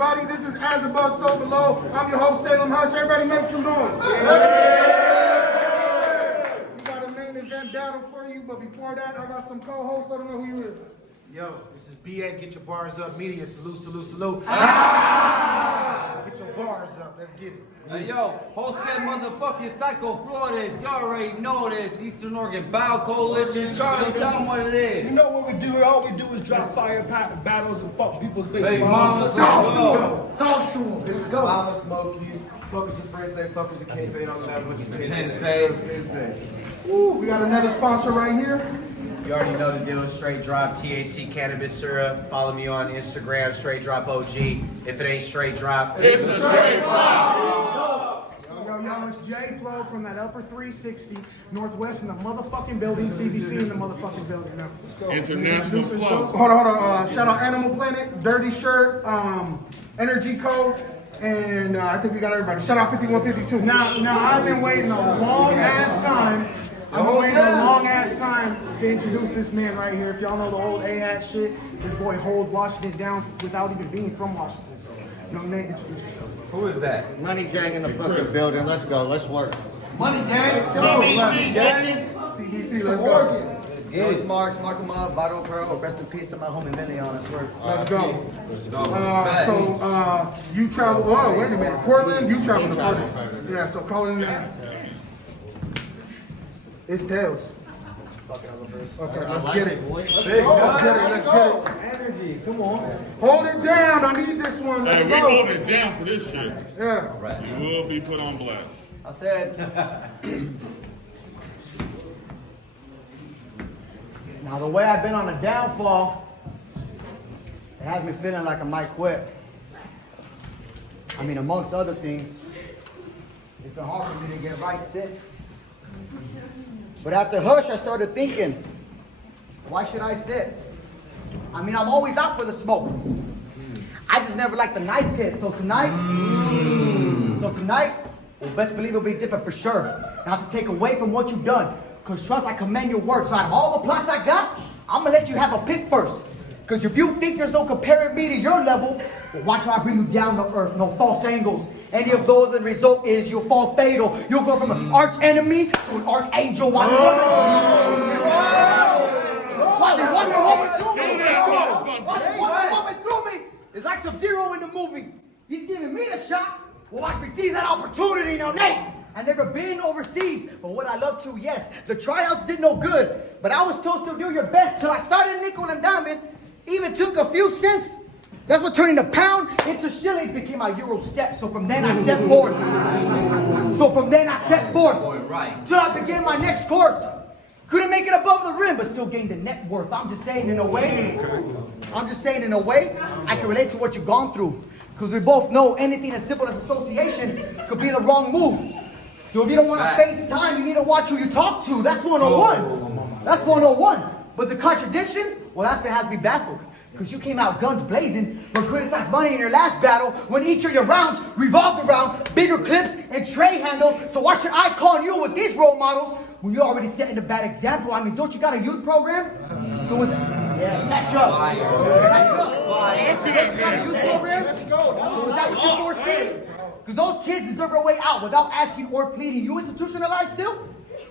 everybody. This is As Above, So Below. I'm your host, Salem Hush. Everybody make some noise. We got a main event battle for you, but before that, I got some co-hosts. Let them know who you is. Yo, this is BA. Get your bars up. Media, salute, salute, salute. Get your bars up. Let's get it. Hey, yo, host that motherfucking Psycho Floridas. Y'all already know this. Eastern Oregon Bow Coalition. Charlie, tell them what it is. You know what we do? All we do is drop fire battles and fuck people's big Hey, mamas. mama, Talk to him. This is Mama Smoke You. Fuck what your friends say, fuck what you can't say, don't matter what you Can't say. say. Ooh, we got another sponsor right here. You already know the deal. Straight Drop THC Cannabis Syrup. Follow me on Instagram, Straight Drop OG. If it ain't Straight Drop, It's a straight fly. Yo, it's Jay Flo from that Upper 360 Northwest in the motherfucking building. CBC in the motherfucking building. Now, let's go. International flow. Hold on. Shout out Animal Planet, Dirty Shirt, Energy Code, and I think we got everybody. Shout out 5152. Now I've been waiting a long ass time. I've been waiting a long ass time to introduce this man right here. If y'all know the old A-hat shit, this boy hold Washington down without even being from Washington. So, young man, introduce yourself. Who is that? Money gang in the fucking building. Let's go. Let's work. Money gang, CBC, CBC, let's go. Yo, it's Marqz, Mark him up, Vital Pearl. Rest in peace to my homie Million. Let's work. Let's go. You travel, oh, wait a minute. Portland, you travel the farthest. Yeah, so call it in there. It's Tails. Okay, let's get it. Let's get it. Energy, come on. Hold it down. I need this one. Let's Hey, we go. hold it down for this shit. Yeah. You will be put on blast. I said. Now the way I've been on a downfall, it has me feeling like I might quit. I mean, amongst other things, it's been hard for me to get right since. But after Hush, I started thinking, why should I sit? I mean, I'm always out for the smoke. I just never like the knife hit. So tonight, well, best believe it'll be different for sure. Not to take away from what you've done. Because trust, I commend your work. So out of all the plots I got, I'm going to let you have a pick first. Because if you think there's no comparing me to your level, well, watch how I bring you down to earth. No false angles. Any of those, the result is you'll fall fatal. You'll go from an arch enemy to an archangel while they wonder what went through me. While they wonder what went through me. It's like Sub-Zero in the movie. He's giving me the shot. Well, watch me seize that opportunity. Now, Nate, I've never been overseas, but what I love to, yes, the tryouts did no good. But I was told to do your best till I started nickel and diamond. Even took a few cents. That's what turning the pound into shillings became my Euro step. So from then I set forth. Right. Till I began my next course. Couldn't make it above the rim, but still gained a net worth. I'm just saying in a way, I can relate to what you've gone through. Because we both know anything as simple as association could be the wrong move. So if you don't want to face time, you need to watch who you talk to. That's 101. That's 101. But the contradiction, well, that's what has me baffled. Because you came out guns blazing, but criticized money in your last battle when each of your rounds revolved around bigger clips and tray handles. So why should I call you with these role models when you're already setting a bad example? I mean, don't you got a youth program? So catch up. You got a youth program? So is that what you're force-feeding? Because those kids deserve a way out without asking or pleading. You institutionalized still?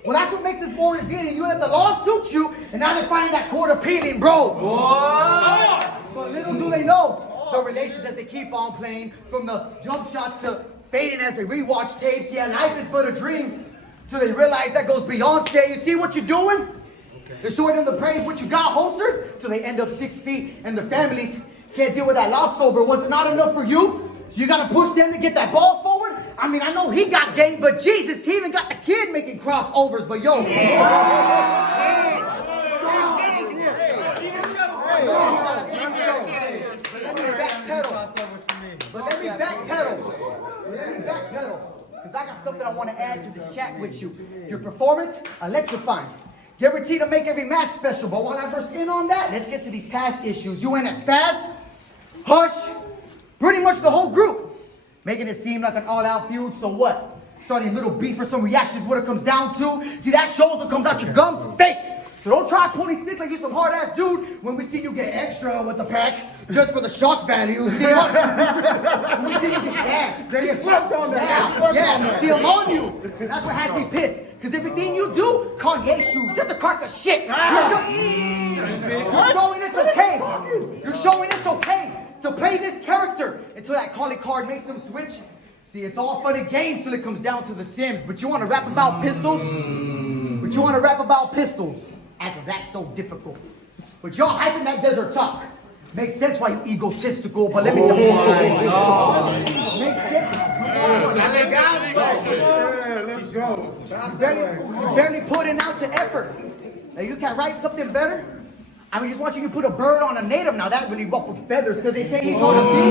Well, that's what makes this more revealing. You let the law suit you, and now they're finding that court appealing, bro. What? But little do they know the relations as they keep on playing, from the jump shots to fading as they rewatch tapes. Yeah, life is but a dream, till they realize that goes beyond stay. You see what you're doing? They're showing them the praise what you got holstered, till they end up 6 feet, and their families can't deal with that loss sober. Was it not enough for you? So you gotta push them to get that ball forward? I mean, I know he got game, but Jesus, he even got the kid making crossovers. But yo, let me backpedal. Because I got something I want to add to this chat with you. Your performance, electrifying. Guaranteed to make every match special. But while I burst in on that, let's get to these past issues. You ain't at Spaz, Hush, pretty much the whole group. Making it seem like an all-out feud, so what? Starting a little beef for some reactions, what it comes down to. See, that shows what comes out your gums, fake. So don't try pulling sticks like you some hard ass dude when we see you get extra with the pack just for the shock value. See what? When we see you get They slept on that. yeah, see, I'm on you. That's what has me pissed. Because everything you do, Kanye shoes, just a crack of shit. You're showing it's okay. You're showing it's okay to play this character until that calling card makes them switch. See, it's all fun and games till it comes down to the Sims. But you want to rap about pistols? But you want to rap about pistols? As if that's so difficult. But y'all hyping that desert talk. Makes sense why you egotistical, but let me tell you. Makes sense. Yeah, let's go. You're barely putting out to effort. Now you can write something better. I mean, just watching you put a bird on a native. Now that really ruffled feathers because they say he's hard to beat.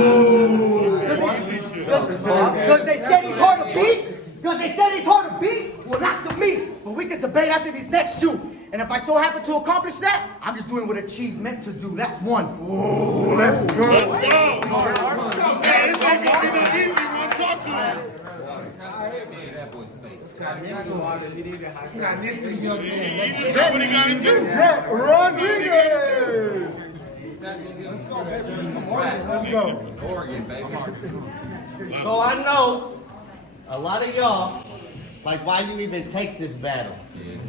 Because they said he's hard to beat. Because they said he's hard to beat. Well, not to me. But we can debate after these next two. And if I so happen to accomplish that, I'm just doing what Achieve meant to do. That's one. Ooh, let's go. Let's go. Hey, it's not gonna be no easy one. Talk to him. Jet Rodriguez. Let's go. Oregon, baby. So I know a lot of y'all, like, why you even take this battle?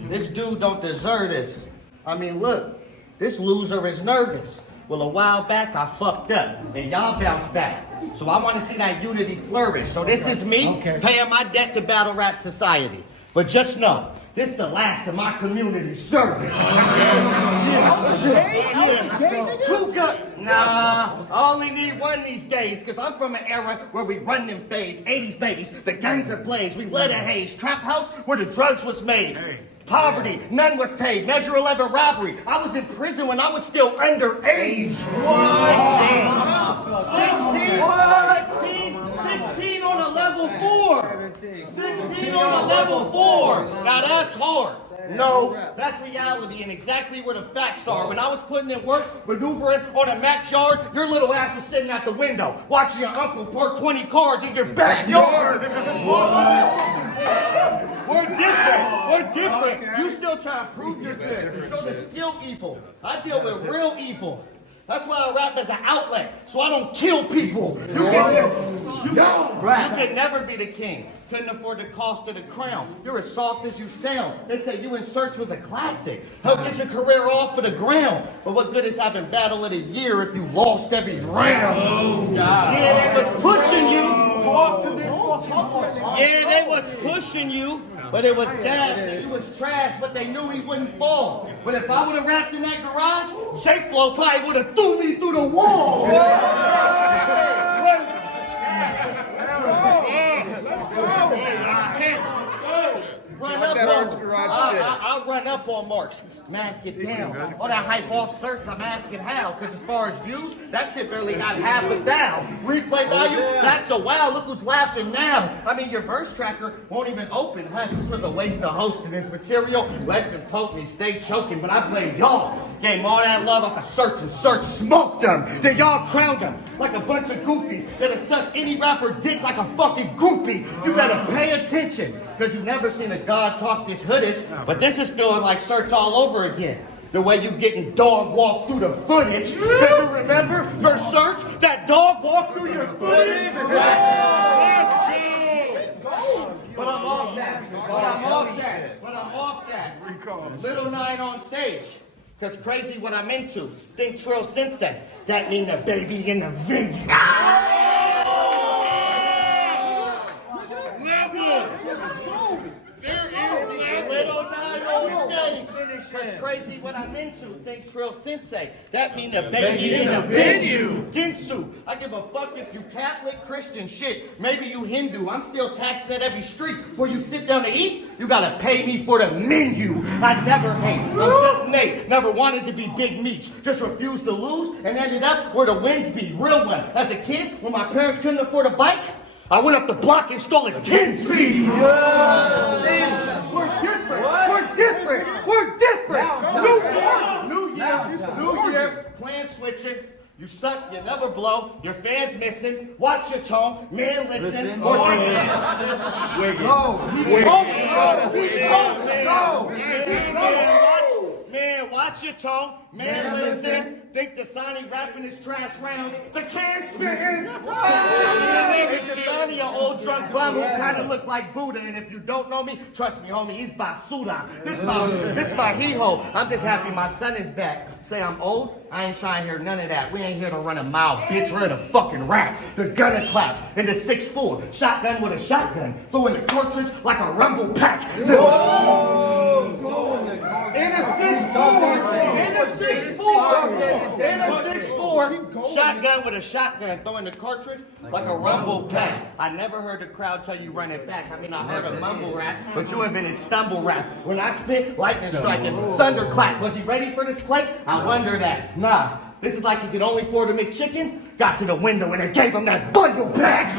This dude don't deserve this. I mean, look, this loser is nervous. Well, a while back, I fucked up, and y'all bounced back. So I want to see that unity flourish. So this is me paying my debt to Battle Rap Society. But just know, this the last of my community service. Too good. Nah, I only need one these days, because I'm from an era where we run them fades, 80s babies, the gangs that blaze, we let it haze, trap house where the drugs was made. Poverty, none was paid, Measure 11 robbery. I was in prison when I was still underage. 16 on a level 4. 16 on a level 4. Now that's hard. No, that's reality and exactly where the facts are. When I was putting in work, maneuvering on a max yard, your little ass was sitting at the window, watching your uncle park 20 cars in your backyard. We're different. We're different. You still try to prove you're good. Show the skill evil. I deal with real evil. That's why I rap as an outlet, so I don't kill people. You could never be the king. Couldn't afford the cost of the crown. You're as soft as you sound. They say you in Search was a classic. Help get your career off of the ground. But what good is having Battle of the Year if you lost every round? Oh, God. Yeah, they was pushing you. Talk to this. Yeah, they was pushing you, but it was gas and you was trash, but they knew he wouldn't fall. But if I would have rapped in that garage, J-Flow probably would have threw me through the wall. Run up on I'll run up on Marqz. Mask it down. All that hype off search, I'm asking how. Because as far as views, that shit barely got half it down. Replay value, that's a wow. Look who's laughing now. I mean, your verse tracker won't even open. Hush, this was a waste of hosting this material. Less than potent, stay choking, but I blame y'all. Gave all that love off of Search and Search smoked them. Then y'all crowned them like a bunch of goofies that'll suck any rapper dick like a fucking groupie. You better pay attention, because you've never seen a god talk this hoodish, but this is feeling like Search all over again. The way you getting dog walk through the footage. Because you remember for Search, that dog walk through your footage? But I'm off that. But I'm off that. Little 9 on stage. Because crazy what I'm into. Think Trill Sensei. That mean the baby in the vineyard. Little 9 on stage. Because crazy what I'm into. Think Trill Sensei. That mean the baby in the venue. Ginsu. I give a fuck if you Catholic, Christian, shit. Maybe you Hindu. I'm still taxing at every street. Where you sit down to eat, you gotta pay me for the menu. I never hate. I'm just Nate. Never wanted to be Big Meech. Just refused to lose and ended up where the wins be. Real one. As a kid, when my parents couldn't afford a bike, I went up the block and stole it 10 speeds. We're different. We're different. We're different. New year, plan switching. You suck, you never blow, your fans missing, watch your tone, man listen, or think Man, watch your tone. Man, listen. Think Dasani rapping his trash rounds. The can spitting. Think Dasani, an old drunk bum who kind of look like Buddha. And if you don't know me, trust me, homie, he's Basuda. This my hee-ho. I'm just happy my son is back. Say I'm old? I ain't trying to hear none of that. We ain't here to run a mile, bitch. We're here to fucking rap. The gunner clap in the 6'4". Shotgun with a shotgun. Throwing the cartridge like a rumble pack. In a 6'4", shotgun with a shotgun, throwing the cartridge like a rumble pack. I never heard the crowd tell you run it back. I mean, I heard a mumble rap, but you invented stumble rap. When I spit, lightning striking, thunderclap. Was he ready for this play? I wonder that. Nah, this is like he could only afford to make chicken. Got to the window and it gave him that bundle back.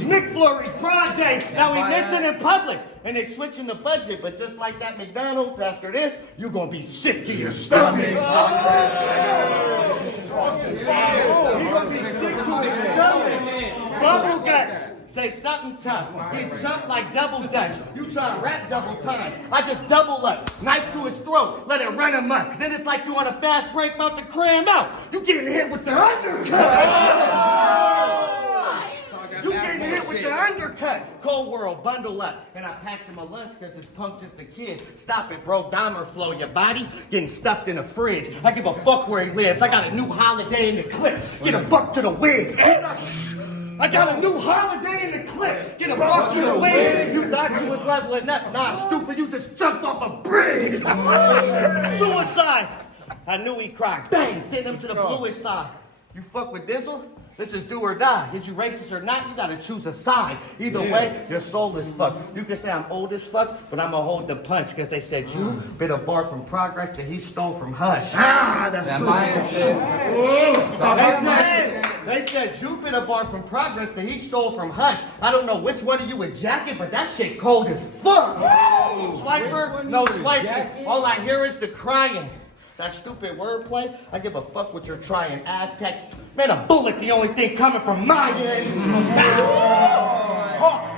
Nick Flurry, broad day. Now we missing in public. And they switching the budget, but just like that McDonald's, after this, you gonna be sick to your stomach. He gonna be sick to his stomach. Bubble guts. Say something tough. He jumped like double dutch. You try to rap double time. I just double up. Knife to his throat. Let it run amok. Then it's like you on a fast break about to cram out. You getting hit with the undercut. You getting hit with the undercut. Cold world, bundle up. And I packed him a lunch because this punk just a kid. Stop it, bro. Dahmer flow. Your body getting stuffed in a fridge. I give a fuck where he lives. I got a new holiday in the clip. Get a buck to the wig. I got a new holiday in the clip. Get a buck to the wig. You thought you was leveling up. Nah, stupid. You just jumped off a bridge. Suicide. I knew he cried. Bang. Send him to the bluest side. You fuck with Dizzle? This is do or die. Is you racist or not, you gotta choose a side. Either way, your soul is fucked. You can say I'm old as fuck, but I'ma hold the punch, because they said you bit a bar from Progress that he stole from Hush. Ah, that's true. They said you bit a bar from Progress that he stole from Hush. I don't know which one of you would jack it, but that shit cold as fuck. Swiper? No swiping. All I hear is the crying. That stupid wordplay, I give a fuck what you're trying, Aztec. Man, a bullet the only thing coming from my end.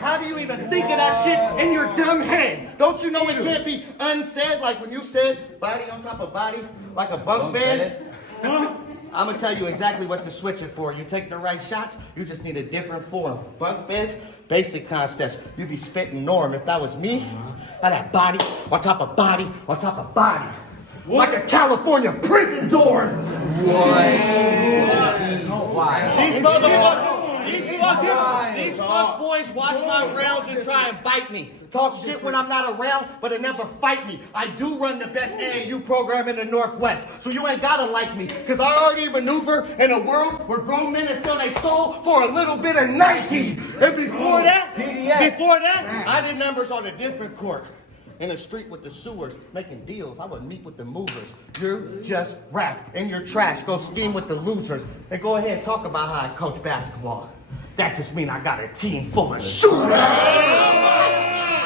How do you even think of that shit in your dumb head? Don't you know it can't be unsaid, like when you said body on top of body, like a bunk bed? I'm gonna tell you exactly what to switch it for. You take the right shots, you just need a different form. Bunk beds, basic concepts. You'd be spitting norm. If that was me, I'd have body on top of body on top of body. What? Like a California prison dorm. These motherfuckers, these fuck boys watch my rounds and try and bite me. Talk shit when I'm not around, but they never fight me. I do run the best AAU program in the Northwest, so you ain't gotta like me, cause I already maneuver in a world where grown men sell their soul for a little bit of Nike. And before that, I did numbers on a different court. In the street with the sewers, making deals. I would meet with the movers. You just rap in your trash. Go scheme with the losers. And go ahead and talk about how I coach basketball. That just means I got a team full of shooters.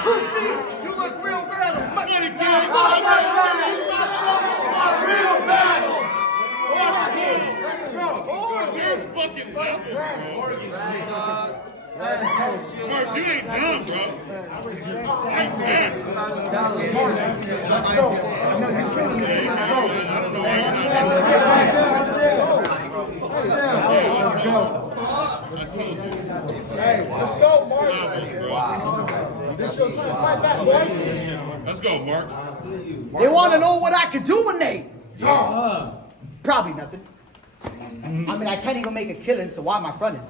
Pussy, you look real bad. Real battle. Mark, you ain't dumb, bro. Let's go. I know you're killing it. Let's go. Let's go. Hey, let's go, Mark. This your time. Fight back, boy. Let's go, Mark. They want to know what I could do with Nate. Probably nothing. I mean, I can't even make a killing, so why am I fronting?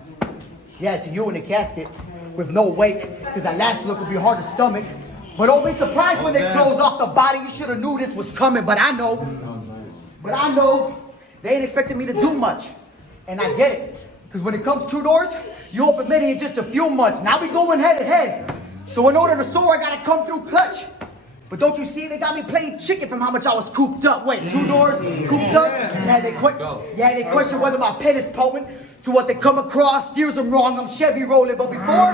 Yeah, it's you in the casket with no wake, because that last look would be hard to stomach. But don't be surprised when they close off the body. You should have knew this was coming, but I know. They ain't expecting me to do much. And I get it. Because when it comes 2 doors, you open many in just a few months. Now we going head to head. So in order to soar, I got to come through clutch. But don't you see, they got me playing chicken from how much I was cooped up. Wait, 2 doors, cooped up? Yeah, they question whether my pen is potent. To what they come across, steers them wrong. I'm Chevy rolling, but before,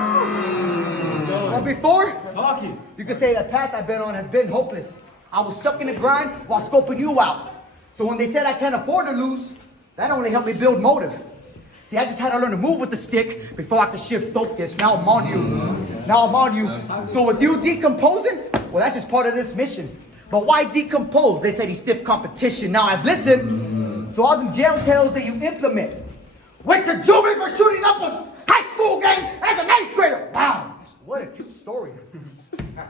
you can say the path I've been on has been hopeless. I was stuck in the grind while scoping you out. So when they said I can't afford to lose, that only helped me build motive. See, I just had to learn to move with the stick before I could shift focus. Now I'm on you. So with you decomposing, well, that's just part of this mission. But why decompose? They said he's stiff competition. Now I've listened to all the jail tales that you implement. Went to juvie for shooting up a high school game as an 8th grader. Wow, what a cute story.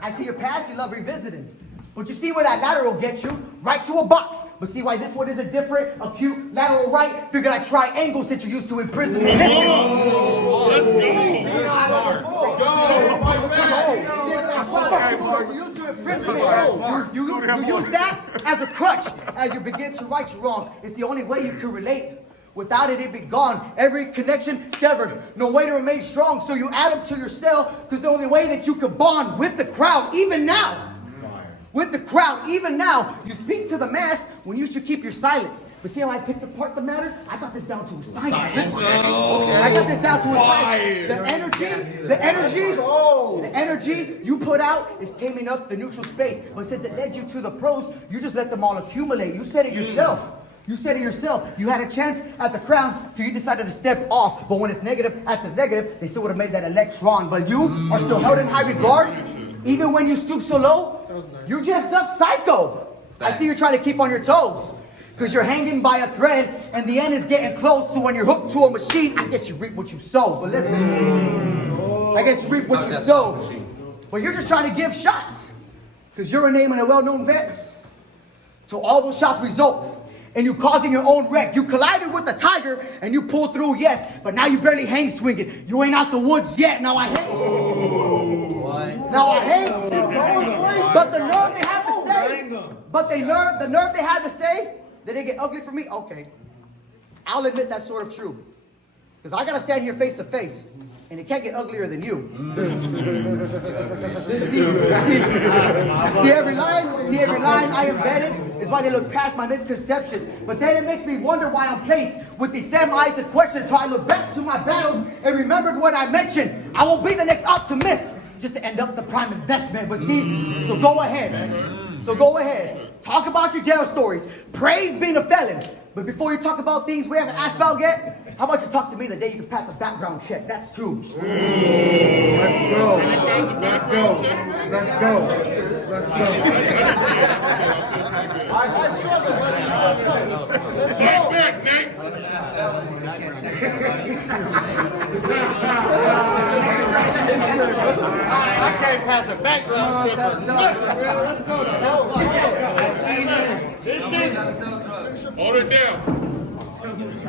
I see your past you love revisiting. But you see where that lateral gets you? Right to a box. But see why this one is a different, acute lateral right? Figured I'd try angles that you're used to imprisonment. Listen. You use that as a crutch as you begin to right your wrongs. It's the only way you can relate. Without it, it'd be gone. Every connection severed. No way to remain strong. So you add them to your cell because the only way that you can bond with the crowd, even now. With the crowd, even now, you speak to the mass when you should keep your silence. But see how I picked apart the matter? I got this down to a science. I got this down to a science. The energy you put out is taming up the neutral space. But since it led you to the pros, you just let them all accumulate. You said it yourself. You said it yourself. You had a chance at the crown till you decided to step off. But when it's negative after negative, they still would have made that electron. But you are still held in high regard. Even when you stoop so low, you just duck psycho. I see you're trying to keep on your toes. Because you're hanging by a thread and the end is getting close. So when you're hooked to a machine, I guess you reap what you sow. But listen, I guess you reap what you sow. But you're just trying to give shots. Because you're a name and a well-known vet. So all those shots result in you causing your own wreck. You collided with the tiger and you pulled through, yes. But now you barely hang swinging. You ain't out the woods yet. Now I hate. Now I hate. But the nerve they have to say. But the nerve they had to say that they get ugly for me. Okay, I'll admit that's sort of true. Because I gotta stand here face to face, and it can't get uglier than you. See every line I embedded is why they look past my misconceptions. But then it makes me wonder why I'm placed with these same eyes and questions until I look back to my battles and remembered what I mentioned. I won't be the next optimist just to end up the prime investment. But see, so go ahead. Talk about your jail stories. Praise being a felon. But before you talk about things we haven't asked about yet, how about you talk to me the day you can pass a background check? That's true. Let's go. Let's go. Back, Nate. I can't pass a background check for nothing. Let's go. This is. Hold it down.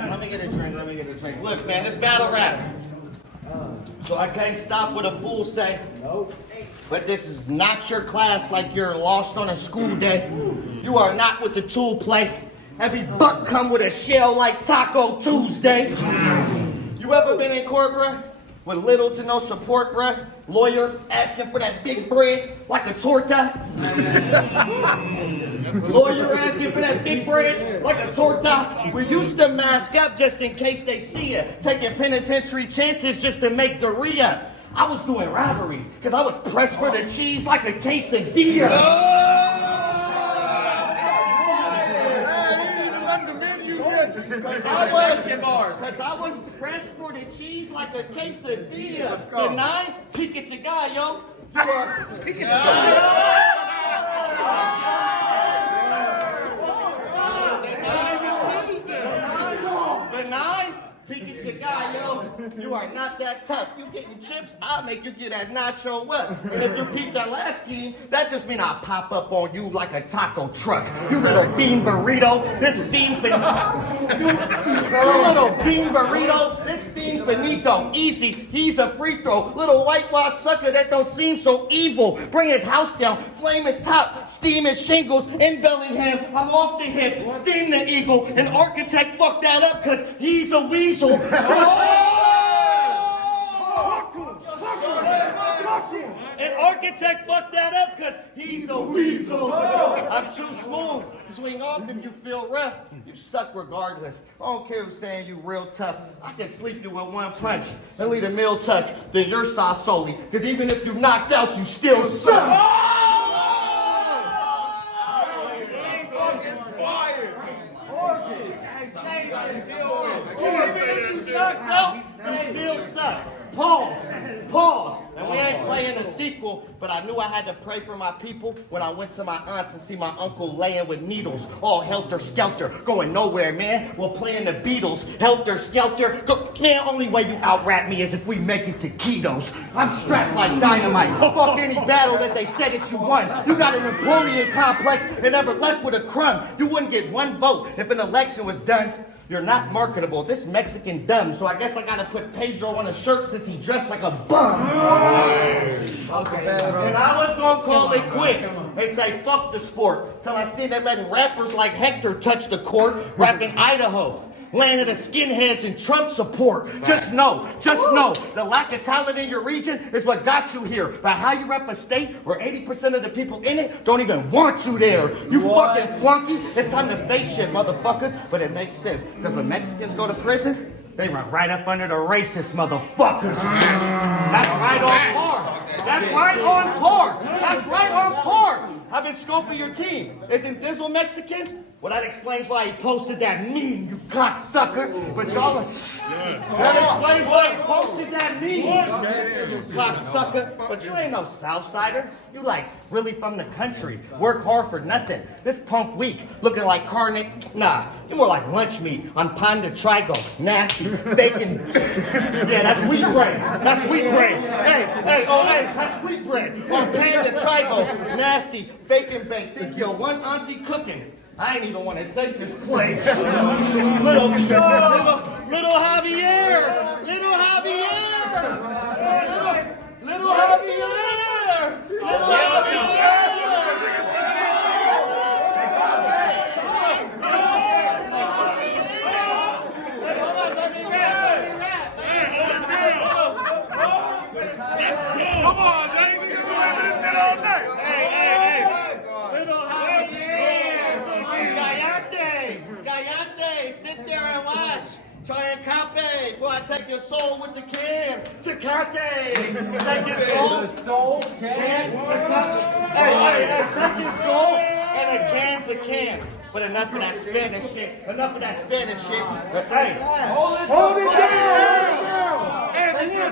Let me get a drink. Look, man, this battle rap. So I can't stop what a fool say. But this is not your class like you're lost on a school day. You are not with the tool play. Every buck come with a shell like Taco Tuesday. You ever been in court, bruh? With little to no support, bruh? Lawyer asking for that big bread like a torta. Lawyer asking for that big bread like a torta. We used to mask up just in case they see ya. Taking penitentiary chances just to make the re-up. I was doing robberies because I was pressed for the cheese like a quesadilla. Because I was pressed for the cheese like a quesadilla. Let's go. The 9, peek at your guy, yo. You are peek at your guy. The 9, peek at your guy, yo. You are not that tough. You getting chips, I'll make you get that nacho what? And if you peep that last scheme, that just mean I'll pop up on you like a taco truck. You little bean burrito, this fiend you little bean burrito, this fiend finito. Easy, he's a free throw. Little whitewash sucker that don't seem so evil. Bring his house down, flame his top, steam his shingles. In Bellingham, I'm off the hip, steam the eagle. An architect fucked that up cause he's a weasel. An architect fucked that up because he's a weasel. I'm too smooth. Swing off if you feel rough. You suck regardless. I don't care who's saying you real tough. I can sleep you with one punch and leave a meal tuck. Then you're sauce solely. Because even if you knocked out, you still suck. Fucking fire! Even if you knocked out, you still suck. Pause. And we ain't playing a sequel. people, but I knew I had to pray for my people when I went to my aunt's and see my uncle laying with needles, all helter-skelter, going nowhere, man. While playing the Beatles, helter-skelter. Man, only way you out-rap me is if we make it to ketos. I'm strapped like dynamite. Fuck any battle that they said that you won. You got an Napoleon complex and never left with a crumb. You wouldn't get one vote if an election was done. You're not marketable. This Mexican dumb, so I guess I gotta put Pedro on a shirt since he dressed like a bum. And I was gonna call it quits and say fuck the sport till I see that letting rappers like Hector touch the court, rapping Idaho. Land of the skinheads and Trump support. Just know, the lack of talent in your region is what got you here. But how you rep a state where 80% of the people in it don't even want you there. You fucking flunky. It's time to face shit, motherfuckers. But it makes sense, because when Mexicans go to prison, they run right up under the racist motherfuckers. That's right on par. That's right on par. That's right on par. I've been scoping your team. Isn't Dizzle Mexican? Well, that explains why he posted that meme, you cocksucker. But y'all are... That explains why he posted that meme, you cocksucker. But you ain't no Southsider. You like really from the country. Work hard for nothing. This punk weak, looking like carnage. Nah, you're more like lunch meat on pan de trigo. Nasty, faking... Yeah, that's wheat bread. That's wheat bread. Hey, that's wheat bread. On pan de trigo. Nasty, faking baked. Think you're one auntie cooking. I ain't even want to take this place. Little Javier! Little Javier! Little Javier! Come on, Danny, nigga, we having this shit all night. Hey. Little Javier! Gallate! Sit there and watch. Try and cape before I take your soul with the can. Tecate! Take your soul. Can. Hey, take your soul and a can's a can. But enough of that Spanish shit. Hey, hold it down! Hey, take your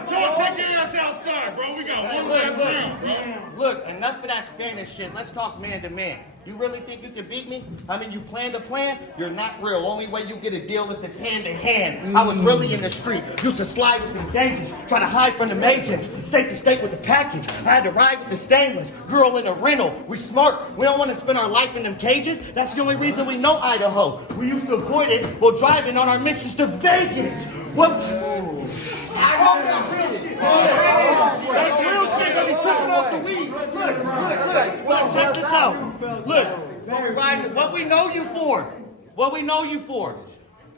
ass outside, bro. We got one last round, bro. Look, enough of that Spanish shit. Let's talk man to man. You really think you can beat me? I mean, you plan to plan? You're not real. Only way you get a deal if it's hand to hand. I was really in the street. Used to slide with the gauges, try to hide from the agents. State to state with the package. I had to ride with the stainless. Girl in a rental. We smart. We don't want to spend our life in them cages. That's the only reason we know Idaho. We used to avoid it while driving on our missions to Vegas. Whoops. That's real shit. Let me tripping off the weed. Look, check this out. Look, what we know you for.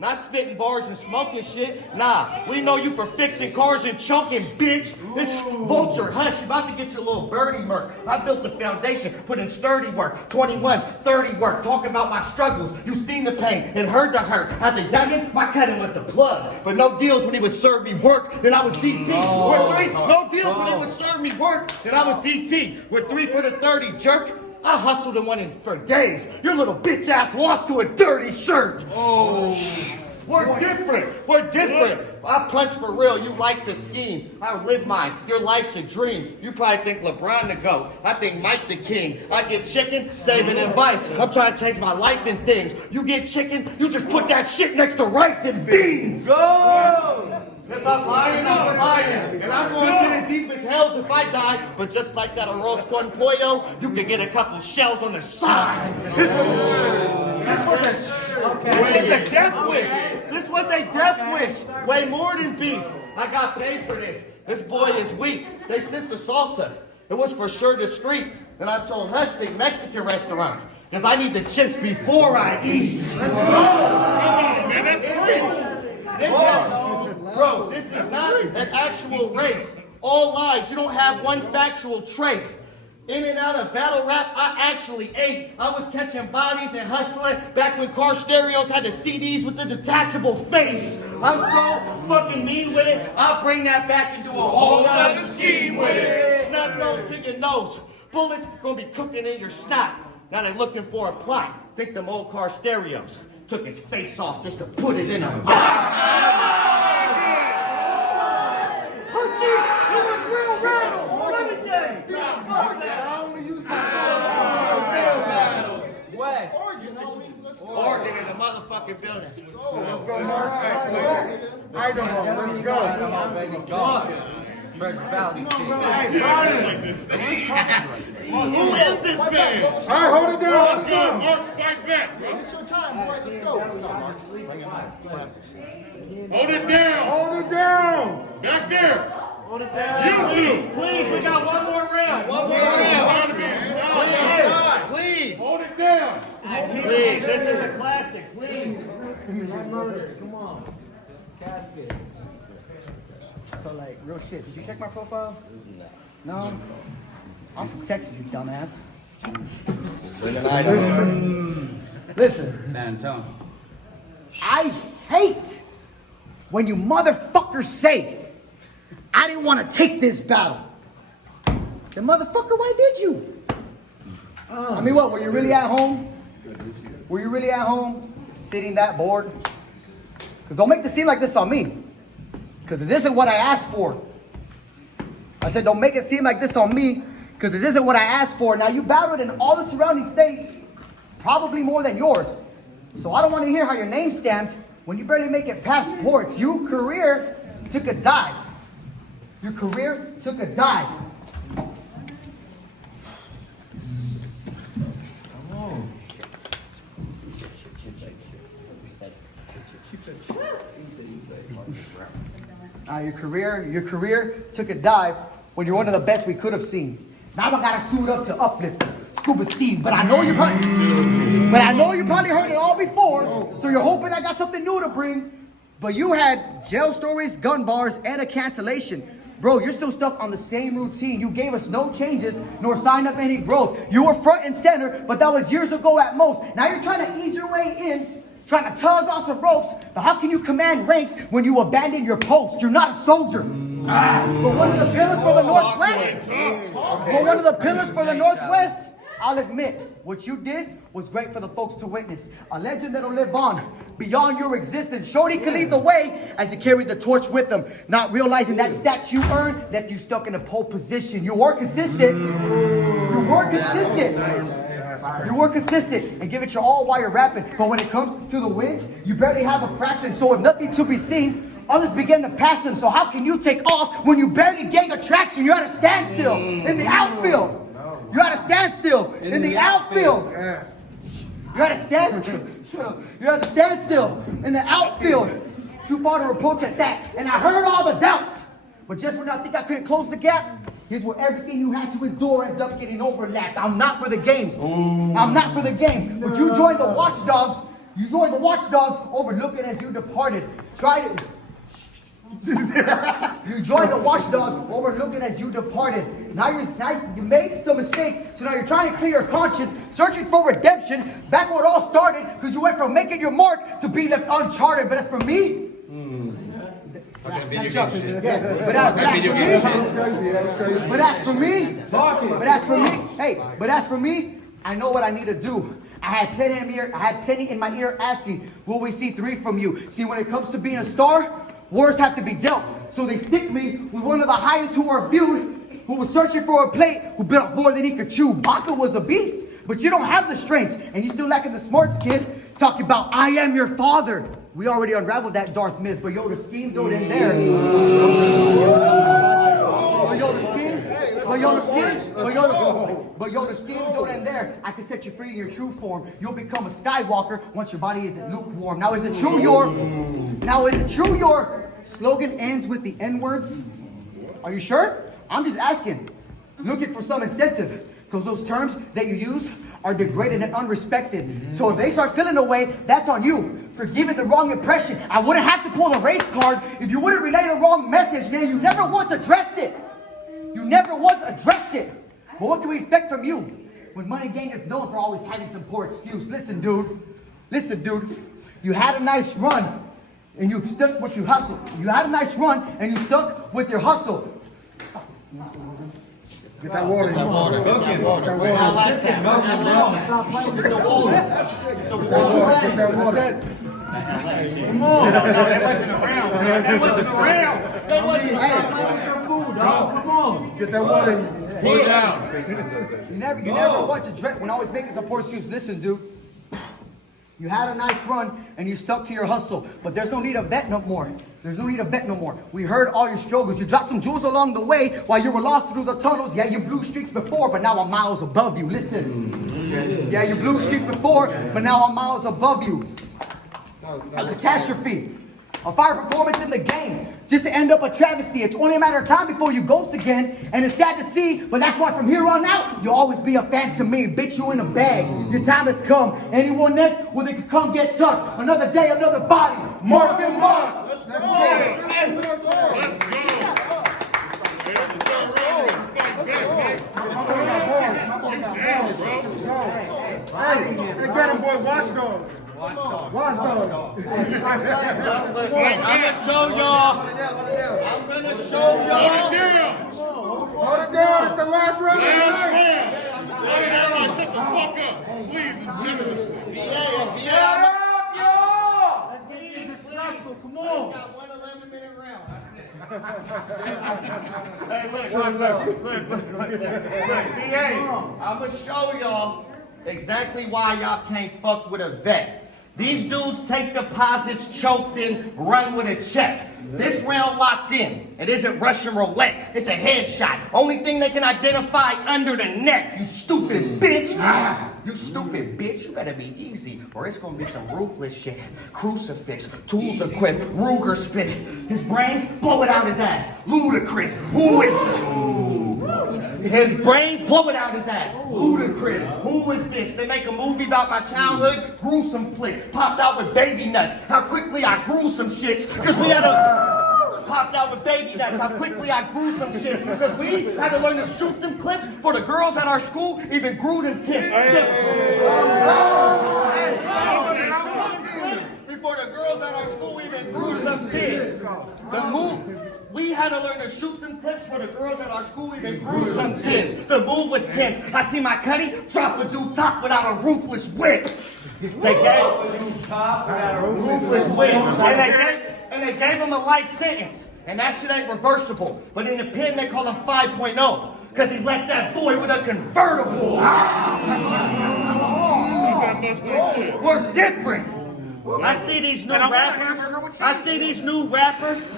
Not spitting bars and smoking shit. Nah, we know you for fixing cars and choking, bitch. This vulture, hush, you about to get your little birdie murk. I built the foundation, put in sturdy work, 21s, 30 work, talking about my struggles. You seen the pain and heard the hurt. As a youngin', my cutting was the plug. But no deals when he would serve me work, then I was DT. No deals when he would serve me work, then I was DT. With 3 for the 30, jerk. I hustled and won for days. Your little bitch ass lost to a dirty shirt. We're different. I punch for real. You like to scheme. I live mine. Your life's a dream. You probably think LeBron the GOAT. I think Mike the king. I get chicken, saving advice. I'm trying to change my life and things. You get chicken, you just put that shit next to rice and beans. Go! If I'm lying, I'm lying. And I'm going to the deepest hells if I die. But just like that arroz con pollo, you can get a couple shells on the side. This was a death wish. This was a death wish. Way more than beef. I got paid for this. This boy is weak. They sent the salsa. It was for sure discreet. And I told Hush the Mexican restaurant. Because I need the chips before I eat. Man, that's great. This is not an actual race. All lies. You don't have one factual trait. In and out of battle rap, I actually ate. I was catching bodies and hustling back when car stereos had the CDs with the detachable face. I'm so fucking mean with it, I'll bring that back and do a whole other scheme with it. Snub nose, pick your nose. Bullets gonna be cooking in your snot. Now they're looking for a plot. Think them old car stereos took his face off just to put it in a box. Pussy, you look real rattled. Renegade. go. Come on, baby, go. Treasure Valley shit. Who is this man? All right, hold it down. Let's go, Marqz, fight back, bro. It's your time, boy. Let's go. Let's go, Marqz. Bring it back. Classic shit. Hold it down. Hold it down. Back there. Hold it down. You two. Please, we got one more round. One more round. Please, please. Hold it down. Please, this is a classic. Please. That murder. Come on. Casket. So like, real shit. Did you check my profile? No. I'm from Texas, you dumbass. Listen. San Antonio. I hate when you motherfuckers say, I didn't want to take this battle. Then motherfucker, why did you? I mean, what, were you really at home? Were you really at home sitting that bored? Because don't make it seem like this on me. Because this isn't what I asked for. I said, don't make it seem like this on me. Because this isn't what I asked for. Now, you battled in all the surrounding states, probably more than yours. So I don't want to hear how your name's stamped when you barely make it past ports. Your career took a dive. Your career took a dive. Your career took a dive when you're one of the best we could have seen. Now I gotta suit up to uplift Scuba Steve, but I know you probably heard it all before, so you're hoping I got something new to bring. But you had jail stories, gun bars, and a cancellation. Bro, you're still stuck on the same routine. You gave us no changes, nor signed up any growth. You were front and center, but that was years ago at most. Now you're trying to ease your way in, trying to tug on some ropes, but how can you command ranks when you abandon your post? You're not a soldier. But one of the pillars for the Northwest, I'll admit, what you did was great for the folks to witness. A legend that'll live on beyond your existence. Shorty could lead the way as you carried the torch with them, not realizing that stat you earned left you stuck in a pole position. You were consistent. You were consistent and give it your all while you're rapping. But when it comes to the wins, you barely have a fraction. So if nothing to be seen, others begin to pass them. So how can you take off when you barely gain attraction? You're at a standstill in the outfield. You're at a standstill in the outfield. You're at a standstill. You're at a standstill in the outfield. Too far to approach at that. And I heard all the doubts. But just when I think I couldn't close the gap, here's where everything you had to endure ends up getting overlapped. I'm not for the games. I'm not for the games. But you joined the watchdogs. You joined the watchdogs, overlooking as you departed. You joined the watchdogs, overlooking as you departed. Now you made some mistakes, so now you're trying to clear your conscience, searching for redemption, back where it all started, because you went from making your mark to being left uncharted. But as for me, but as for me, I know what I need to do. I had plenty in my ear asking, will we see 3 from you? See, when it comes to being a star, wars have to be dealt. So they stick me with one of the highest who are viewed, who was searching for a plate, who bit off more than he could chew. Baca was a beast, but you don't have the strengths, and you still lacking the smarts, kid. Talking about, I am your father. We already unraveled that Darth myth, but yo, the scheme don't end there. But yo, the scheme don't end there. I can set you free in your true form. You'll become a Skywalker once your body isn't lukewarm. Now is it true your slogan ends with the N-words? Are you sure? I'm just asking. Looking for some incentive. Because those terms that you use are degraded and unrespected. So if they start feeling away, that's on you for giving the wrong impression. I wouldn't have to pull the race card if you wouldn't relay the wrong message, man. You never once addressed it. But what can we expect from you when Money Gang is known for always having some poor excuse? Listen, dude. You had a nice run and you stuck with your hustle. With your hustle. Get that water. Come on. Get that water. Come on. That wasn't around. That wasn't around. Come on. Get that water. Put it down. You never want to when always making some poor excuse. Listen, dude. You had a nice run and you stuck to your hustle, but there's no need to vet no more. There's no need to vet no more. We heard all your struggles. You dropped some jewels along the way while you were lost through the tunnels. Yeah, you blew streaks before, but now I'm miles above you. Listen. Yeah, you blew streaks before, but now I'm miles above you. A catastrophe. A fire performance in the game, just to end up a travesty. It's only a matter of time before you ghost again, and it's sad to see, but that's why from here on out, you'll always be a fan to me. Bitch, you in a bag. Your time has come. Anyone next, well, they can come get tucked. Another day, another body. Mark and Mark. Let's go. Let's go. Hey, get him, boy. Watchdog. Watchdogs. I'm gonna show y'all. I'm gonna show y'all. Hold it down. It's the last round of the night. Everybody shut the fuck up. Please and generously. Come on. Got 1 11-minute round. Hey, look. BA, I'm gonna show y'all exactly why y'all can't fuck with a vet. These dudes take deposits, choked in, run with a check. This round locked in. It isn't Russian roulette. It's a headshot. Only thing they can identify under the neck. You stupid bitch. You stupid bitch. You better be easy, or it's gonna be some ruthless shit. Crucifix, tools equipped, Ruger spit. His brains, blow it out his ass. Ludicrous. Who is this? His brains, blow it out his ass. Ludicrous. Who is this? They make a movie about my childhood. Gruesome flick. Popped out with baby nuts. How quickly I grew some shits. Because we had a... Popped out with baby nuts. How quickly I grew some shits. Because we had to learn to shoot them clips for the girls at our school. Even grew them tits. Before the girls at our school even grew some tits. We had to learn to shoot them clips for the girls at our school, even grew some tits. The move was tense. I see my cutty drop a dude top without a ruthless whip. They gave him a life sentence. And that shit ain't reversible. But in the pen, they call him 5.0. Because he left that boy with a convertible. We're different. I see these new rappers.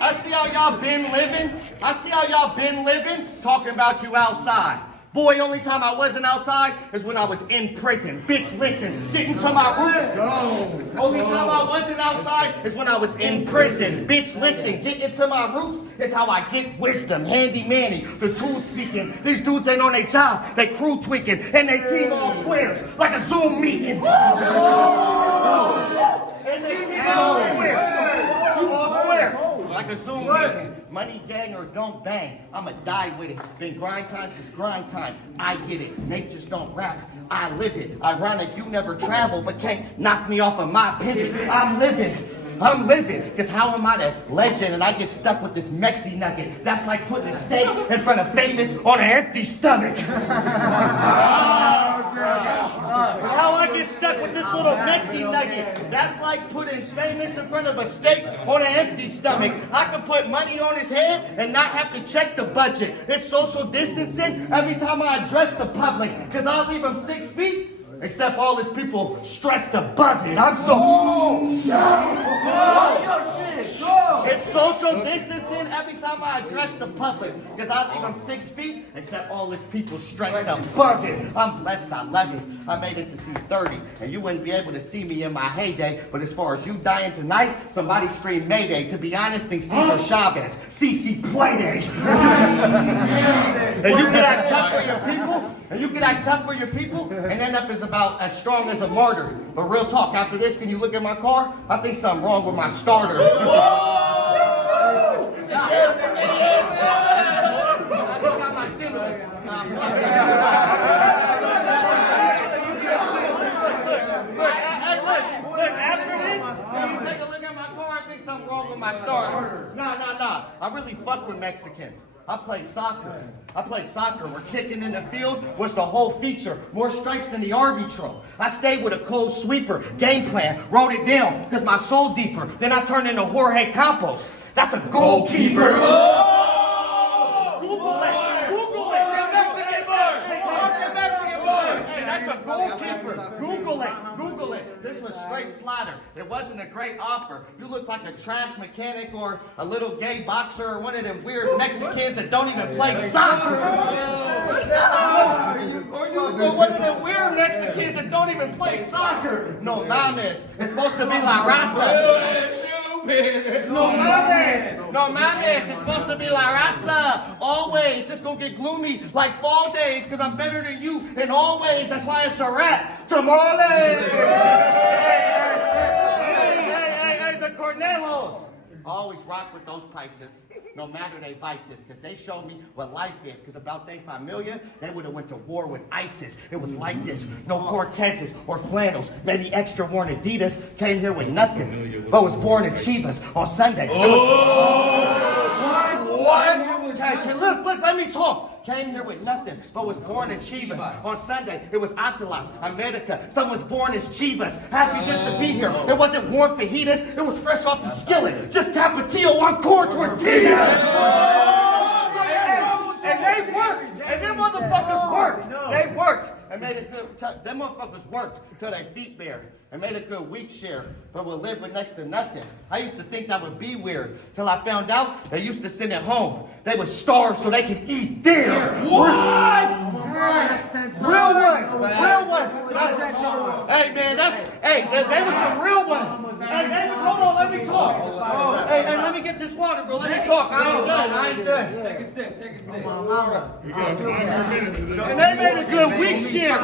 I see how y'all been living. Talking about you outside. Boy, only time I wasn't outside is when I was in prison. Bitch, listen, getting to my roots. Only time I wasn't outside is when I was in prison. Bitch, listen, getting to my roots is how I get wisdom. Handy manny, the tools speaking. These dudes ain't on their job, they crew tweaking, and they team all squares like a Zoom meeting. And they team all square. Like a Zoom meeting. Money gang or don't bang. I'ma die with it. Been grind time since grind time. I get it. Nate just don't rap. I live it. Ironic you never travel, but can't knock me off of my pivot. I'm living. Cause how am I the legend and I get stuck with this Mexi nugget? That's like putting a steak in front of famous on an empty stomach. How I get stuck with this little Mexi nugget? That's like putting famous in front of a steak on an empty stomach. I could put money on his head and not have to check the budget. It's social distancing every time I address the public. Cause I'll leave him 6 feet. Except all his people stressed above it. I'm so... It's social distancing every time I address the public. Because I leave them 6 feet, except all his people stressed above it. I'm blessed, I love it. I made it to see 30, and you wouldn't be able to see me in my heyday. But as far as you dying tonight, somebody scream Mayday. To be honest, think Cesar Chavez. CC Playday. And you can act tough for your people. And end up as about as strong as a martyr. But real talk, after this, can you look at my car? I think something wrong with my starter. I just got my stimulus. Look, after this, can you take a look at my car? I think something wrong with my starter. Nah. I really fuck with Mexicans. I play soccer. We're kicking in the field was the whole feature. More stripes than the arbitral. I stayed with a cold sweeper. Game plan. Wrote it down because my soul deeper. Then I turned into Jorge Campos. That's a goalkeeper. Google it. Hey, that's a goalkeeper. Google it. This was straight slaughter. It wasn't a great offer. You look like a trash mechanic or a little gay boxer or one of them weird Mexicans that don't even play soccer. Or you look one of them weird Mexicans that don't even play soccer. No mames. It's supposed to be la raza. No mames, no mames, it's supposed to be la raza, always. It's gonna get gloomy like fall days, cause I'm better than you in all ways, that's why it's a rap. Tamales! Hey, the Cornejos! Always rock with those prices, no matter they vices, because they showed me what life is, because about they familia, they would have went to war with ISIS. It was like this, no Cortezes or flannels, maybe extra worn Adidas, came here with nothing, but was born in Chivas on Sunday. What? Okay, look, let me talk. Came here with nothing, but was born in Chivas. On Sunday, it was Atlas, America. Some was born as Chivas. Happy just to be here. It wasn't warm fajitas, it was fresh off the skillet. Just tapatio on corn tortillas. And they worked, and them motherfuckers worked. They worked. And made a good, them motherfuckers worked till they feet bare. And made a good week share, but would live with next to nothing. I used to think that would be weird, till I found out they used to sit at home. They would starve so they could eat there. What? Real ones. Hey man, they were some real ones. Hey, hold on, let me talk. Hey, let me get this water, bro. Let me talk. I ain't done. Take a sip. And they made a good week share.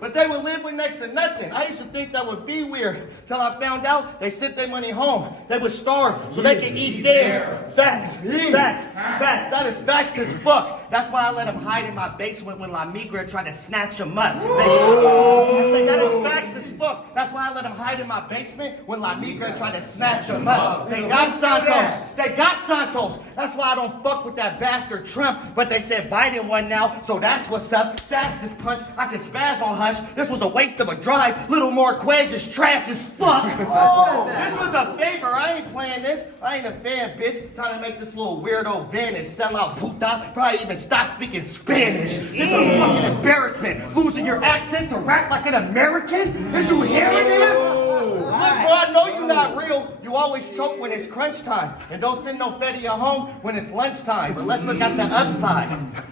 But they would live with next to nothing. I used to think that would be weird till I found out they sent their money home. They would starve so they could eat there. Facts. That is facts as fuck. That's why I let them hide in my basement when La Migra tried to snatch them up. I say that is facts as fuck. That's why I let them hide in my basement when La Migra tried to snatch them up. They got Santos. That's why I don't fuck with that bastard Trump. But they said Biden won now, so that's what's up. Fastest punch. I should spaz on Hush. This was a waste of a drive. Little Marqz is trash as fuck. This was a favor. I ain't playing this. I ain't a fan, bitch. Trying to make this little weirdo vanish. Sell out puta. Probably even stop speaking Spanish. This is a fucking embarrassment. Losing your accent to rap like an American? Is you hearing it? Look, bro, I know you're not real. You always choke when it's crunch time. And don't send no Fetty at home when it's lunchtime. But let's look at the upside.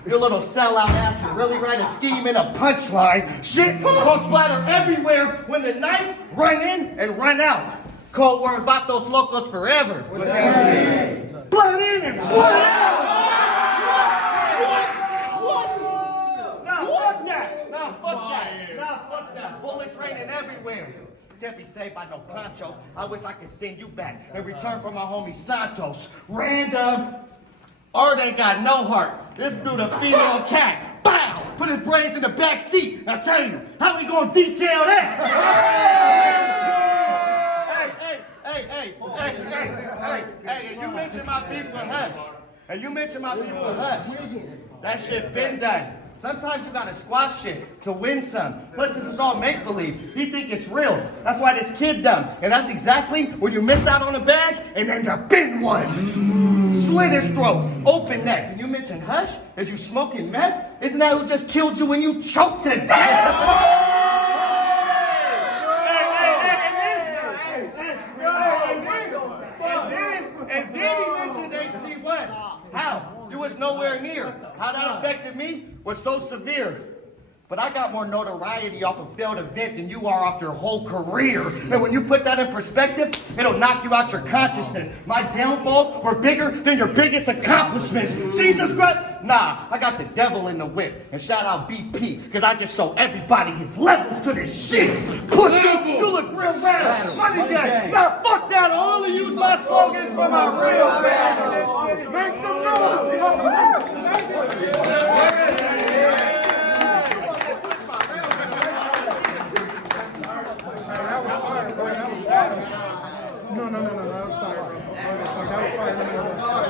Your little sellout ass can really write a scheme in a punchline. Shit gonna splatter everywhere when the knife run in and run out. Cold word about those locos forever. Blood in and blood out. Nah, fuck that. Bullets raining everywhere. Can't be saved by no ponchos. I wish I could send you back in return for my homie Santos. Random. Art ain't got no heart. This dude a female cat. Bow! Put his brains in the back seat. I tell you, how we gonna detail that? Hey, and you mentioned my beef with Hush. That shit been done. Sometimes you gotta squash shit to win some. Plus, this is all make-believe. He think it's real. That's why this kid dumb. And that's exactly when you miss out on a bag and end up in one. Slit his throat, open neck. And you mentioned Hush? Is you smoking meth? Isn't that who just killed you when you choked to death? And then he mentioned HC1. How? You was nowhere near. How that affected me was so severe. But I got more notoriety off a failed event than you are off your whole career. And when you put that in perspective, it'll knock you out your consciousness. My downfalls were bigger than your biggest accomplishments. Jesus Christ. Nah, I got the devil in the whip. And shout out BP, because I just show everybody his levels to this shit. Pussy, you look real bad. Money gang. Nah, fuck that. I'll only use my slogans for my real bad. Make some noise. No, that was fire, bro. That was fire.